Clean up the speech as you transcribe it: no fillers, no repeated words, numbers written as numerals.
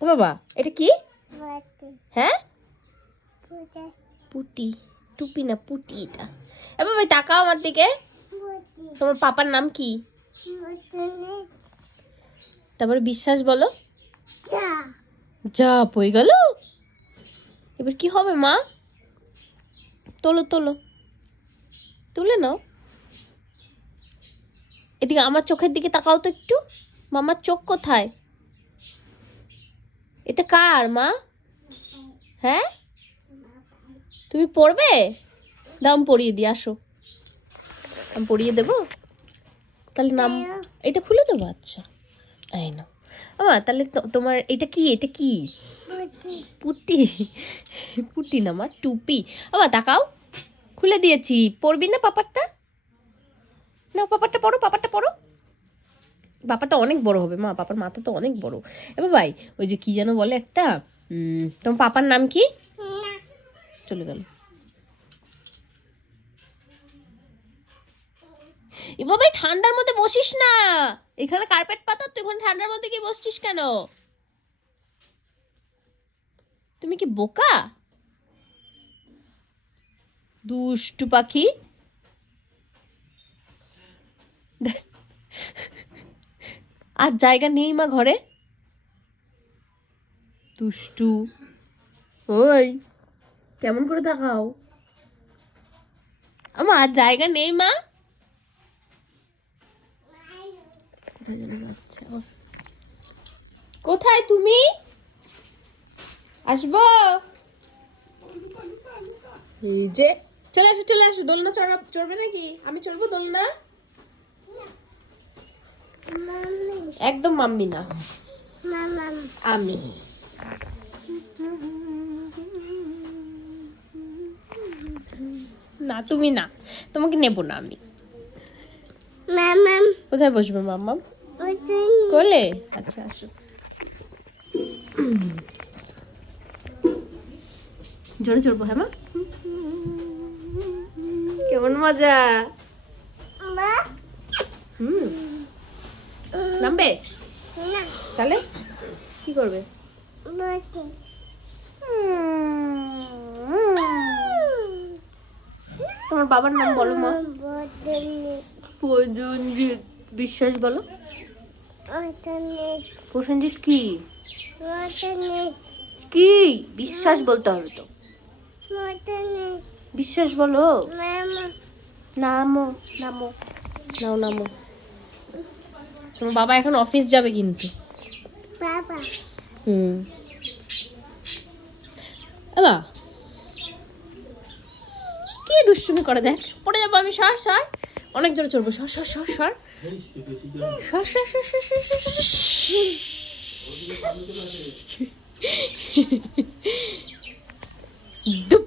ও বাবা, এটা কি? হ্যাঁ, পুটি। টুপি না, পুটি এটা। এ বাবা তাকাও আমার দিকে। তোমার পাপার নাম কি? তারপরে বিশ্বাস বলো। যা হয়ে গেল। এবার কি হবে মা? তোলো তোলো, তুলে নাও। এদিকে আমার চোখের দিকে তাকাও তো একটু। মামার চোখ কোথায়? এটা কার মা? হ্যাঁ, তুমি পড়বে? দাম পরিয়ে দিয়ে আসো। আমি পরিয়ে দেবো তাহলে নাম। এটা খুলে দেবো, আচ্ছা। এই না আমা, তাহলে তোমার এটা কি? এটা কি? পুটি। পুটি না মা, টুপি। আমা তাকাও, খুলে দিয়েছি। পড়বি না পাপারটা? না, পাপারটা পড়ো, পাপারটা পড়ো। পাপাটা অনেক বড় হবে মা, পাপার মাথা তো অনেক বড়। এবার ভাই, ওই যে কি যেন বলে একটা, তোমার পাপার নাম কি? চলে গেল। এবার ভাই ঠান্ডার মধ্যে বসিস না, এখানে কার্পেট পাতা, তুই ওখানে ঠান্ডার মধ্যে কি বসছিস কেন? তুমি কি বোকা? দুষ্টু পাখি। আর জায়গা নেই মা ঘরে। দুষ্টু। ওই কেমন করে দেখাও। আমার আর জায়গা নেই মা। কোথায় যেন যাচ্ছে ও। কোথায় তুমি? আসবো। এই যে, চলে আসো চলে আসো। দোলনা চড়বে নাকি? আমি চড়বো দোলনা? একদম মাম্মি না, আমি। না তুমি না, তোমাকে নেবো না আমি। কোথায় বসবে মাম্মা? কোলে? আচ্ছা আসো। জোরে চড়বো হ্যাঁ মা? কেমন মজা। নামবে? তাহলে কি করবে? তোমার বাবার নাম বলো মা। প্রসেনজিৎ। বিশ্বাস বলো। প্রসেনজিৎ কি? কি? বিশ্বাস বলতে হবে তো। বিশ্বাস বলো। নামো নামো, নাও নামো। তোমার বাবা এখন অফিস যাবে কিন্তু। এবা কি দুষ্টুমি করে, দেখ পড়ে যাবো আমি। সর সর, অনেক জোরে চড়বো। সর সর সর সর সর সর সর সর সর সর।